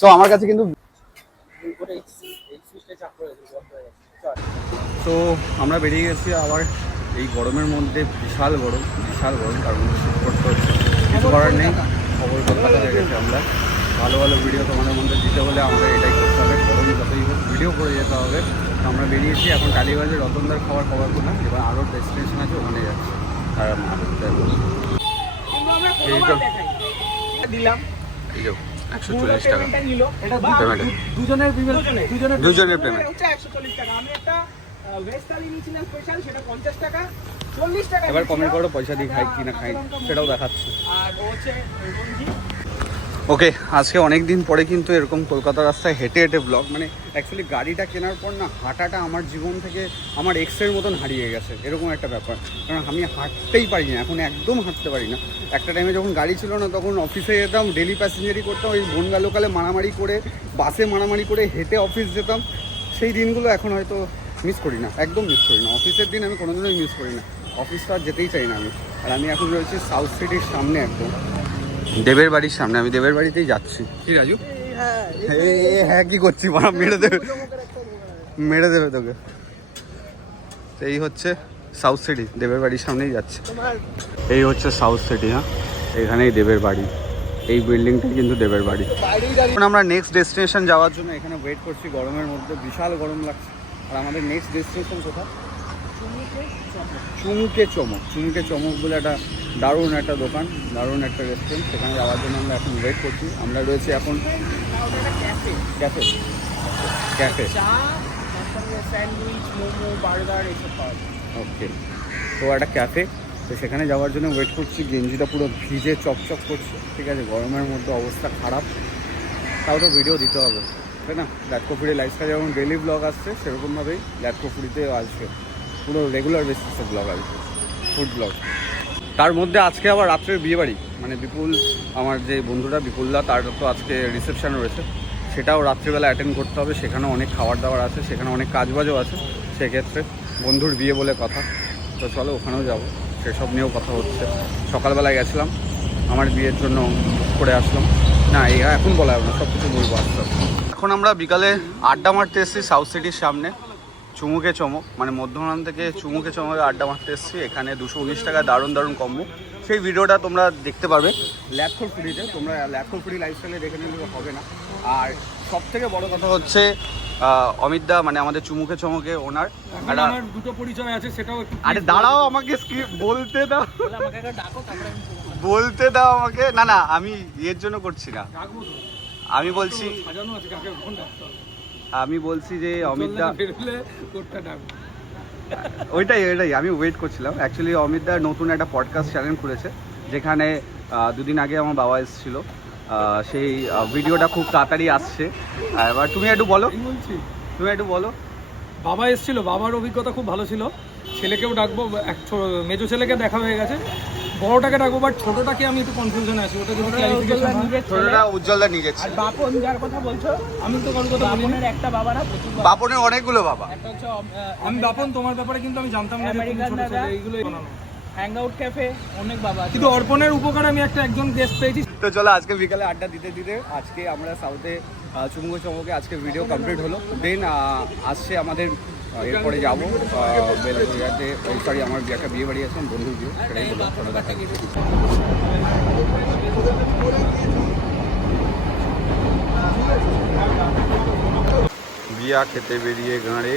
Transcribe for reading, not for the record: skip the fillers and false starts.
So আমার কাছে কিন্তু তো আমরা বেরিয়ে গেছি আবার এই গরমের মধ্যে, বিশাল গরম তার মধ্যে শুট করতে হচ্ছে, কিছু করার নেই। খবর কলকাতা হয়ে গেছে। আমরা ভালো ভালো ভিডিও তোমাদের মধ্যে দিতে হলে আমাদের এটাই করতে হবে, গরম যতই হোক ভিডিও করে যেতে হবে। আমরা বেরিয়েছি এখন টালিগঞ্জে রতনদার খাবার করলাম, এবার আরও ডেস্টিনেশন আছে ওখানে যাচ্ছি। আর দিলাম 140 টাকা দুজনের পেমেন্ট। এবার কমেন্ট করো পয়সা দিয়ে খাই কি না খাই, সেটাও দেখাচ্ছি। ওকে, আজকে অনেক দিন পরে কিন্তু এরকম কলকাতার রাস্তায় হেঁটে হেঁটে ব্লগ, মানে অ্যাকচুয়ালি গাড়িটা কেনার পর না হাঁটাটা আমার জীবন থেকে আমার এক্সের মতন হারিয়ে গেছে, এরকম একটা ব্যাপার। কারণ আমি হাঁটতেই পারি না এখন, একদম হাঁটতে পারি না। একটা টাইমে যখন গাড়ি ছিল না তখন অফিসে যেতাম, ডেলি প্যাসেঞ্জারি করতাম, ওই বনগা লোকালে মারামারি করে, বাসে মারামারি করে হেঁটে অফিস যেতাম। সেই দিনগুলো এখন হয়তো মিস করি না, একদম মিস করি না। অফিসের দিন আমি কোনোদিনই মিস করি না, অফিসটা আর যেতেই চাই না আমি। আর আমি এখন রয়েছি সাউথ সিটির সামনে, একদম দেবের বাড়ির সামনে। আমি দেবের বাড়িতেই যাচ্ছি। কি রাজু? হ্যাঁ কি করছি, মেরে দেবে তোকে। এই হচ্ছে সাউথ সিটি, দেবের বাড়ির সামনেই যাচ্ছে। এই হচ্ছে সাউথ সিটি। হ্যাঁ, এখানেই দেবের বাড়ি, এই বিল্ডিংটাই কিন্তু দেবের বাড়ি। এখন আমরা নেক্সট ডেস্টিনেশন যাওয়ার জন্য এখানে ওয়েট করছি, গরমের মধ্যে বিশাল গরম লাগছে। আর আমাদের নেক্সট ডেস্টিনেশন কোথায়? চুমুকে চমক বলে একটা দারুণ একটা দোকান, দারুণ একটা রেস্টুরেন্ট, সেখানে যাওয়ার জন্য আমরা এখন ওয়েট করছি। আমরা রয়েছি এখন ক্যাফে, ওকে। তো একটা ক্যাফে, তো সেখানে যাওয়ার জন্য ওয়েট করছি। গেঞ্জিটা পুরো ভিজে চকচক করছে, ঠিক আছে, গরমের মধ্যে অবস্থা খারাপ, তাও তো ভিডিও দিতে হবে, তাই না? ল্যাটকোপুরি লাইফস্টাইল যেমন ডেলি ব্লগ আসছে, সেরকমভাবেই ল্যাটকোপুরিতেও আসবে, পুরো রেগুলার বেসিসে ব্লগ আসবে, ফুড ব্লগ। তার মধ্যে আজকে আবার রাত্রের বিয়েবাড়ি, মানে বিপুল, আমার যে বন্ধুটা বিপুলদা, তার তো আজকে রিসেপশন রয়েছে, সেটাও রাত্রিবেলা অ্যাটেন্ড করতে হবে। সেখানেও অনেক খাবার দাবার আছে, সেখানে অনেক কাজবাজও আছে। সেক্ষেত্রে বন্ধুর বিয়ে বলে কথা, তো চলো ওখানেও যাবো, সেসব নিয়েও কথা হচ্ছে। সকালবেলায় গেছিলাম, আমার বিয়ের জন্য করে আসলাম। না এখন বলা হবে না, সব কিছু বলবো আসতে। এখন আমরা বিকালে আড্ডা মারতে এসেছি সাউথ সিটির সামনে, চুমুকে চমক, মানে মধ্যমান থেকে চুমুকে চমকে আড্ডা মারতে এসেছি। এখানে 219 টাকায় দারুণ দারুণ কম্বো, সেই ভিডিওটা তোমরা দেখতে পাবে ল্যাটকোপুরিতে। তোমরা ল্যাটকোপুরি লাইফস্টাইলে দেখে নিলে হবে না। আর সব থেকে বড় কথা হচ্ছে অমিত দা, মানে আমাদের চুমুকে চমকে ওনার আমার দুটো পরিচয় আছে, সেটাও আরে দাঁড়াও, আমাকে বলতে দাও, বলতে দাও আমাকে। না আমি এর জন্য করছি না, আমি বলছি যে অমিত দা, ওইটাই আমি ওয়েট করছিলাম। অ্যাকচুয়ালি অমিত দা নতুন একটা পডকাস্ট চ্যানেল খুলেছে, যেখানে দুদিন আগে আমার বাবা এসেছিল, সেই ভিডিওটা খুব তাড়াতাড়ি আসছে। এবার তুমি একটু বলো। বাবা এসেছিল, বাবার অভিজ্ঞতা খুব ভালো ছিল। ছেলেকেও ডাকবো, মেজো ছেলেকে দেখা হয়ে গেছে, বড়টাকে ডাকবো, বাট ছোটটাকে আমি একটু কনফিউশনে আছি। ওটা যদি ছোটটা উজ্জ্বলদা নিয়ে গেছে। বাপন যার কথা বলছো, আমি তো কোনো কথা বলিনি। একটা বাবা না, বাপনের অনেকগুলো বাবা। একটা হচ্ছে আমি বাপন, তোমার ব্যাপারে কিন্তু আমি জানতাম না, এইগুলো হ্যাংআউট ক্যাফে অনেক বাবা, কিন্তু অর্পণের উপকার আমি একজন গেস্ট পেয়েছি। তো চলো আজকে বিকালে আড্ডা দিতে আজকে আমরা সাউথে চুমুকে চমকে আজকে ভিডিও কমপ্লিট হলো। দেন আসছে আমাদের, এরপরে যাবো বেলঘরিয়াতে, সরি আমার একটা বিয়ে বাড়ি আছে, বন্ধুর বিয়ে, সেটাই হলো। বিয়া খেতে বেরিয়ে গাঁড়ে